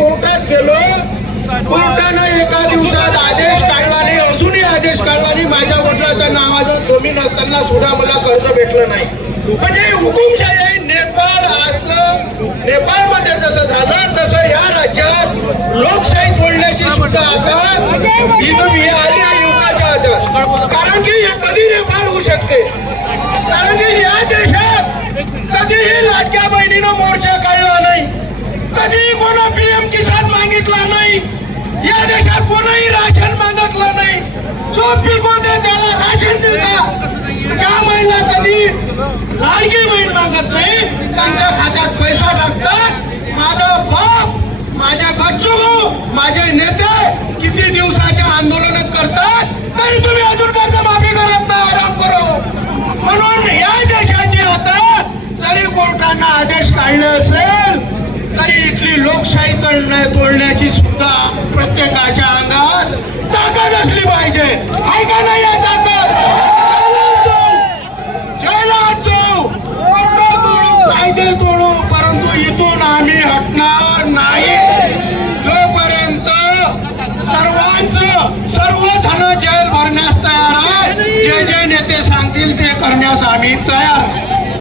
कोर्टात गेलो कोर्टानं एका दिवसात आदेश काढला नाही अजूनही आदेश काढला नाही माझ्या वडिलाच्या नावाचं जमीन असताना सुद्धा मला कर्ज भेटलं नाही. म्हणजे हुकुमशाही नेपाळ आजलं नेपाळमध्ये जसं झालं तसं या राज्यात लोकशाही तोडण्याची सुद्धा आता इथं आली आहे युगाच्या हातात. कारण की हे कधी नेपाळ होऊ शकते? कारण की या देशात कधीही लाडक्या बहिणीनं मोर्चा काढला नाही कधीही कोणा पीएम किसान मागितला नाही या देशात कोणाही राशन मागितलं नाही. जो पिकवते त्याला राशन देता. त्या महिला कधी लाडकी बहीण मागत नाही. त्यांच्या खात्यात पैसा टाकतात. माझा बाप माझ्या बच्चू माझे नेते किती दिवसाच्या आंदोलन करतात तरी तुम्ही अजून कर्ज माफी करत नाही आराम करो. म्हणून या देशाची आता जरी कोर्टांना आदेश काढले असेल तरी इथली लोकशाही तोडण्याची ताकद असली पाहिजे. आहे का नाही या ताकद? जैलात जाऊ तोडू कायदे तोडू परंतु इथून आम्ही हटणार नाही. जोपर्यंत सर्वांचं सर्वजण जेल भरण्यास तयार आहे जे जे नेते सांगतील ते करण्यास आम्ही तयार आहे.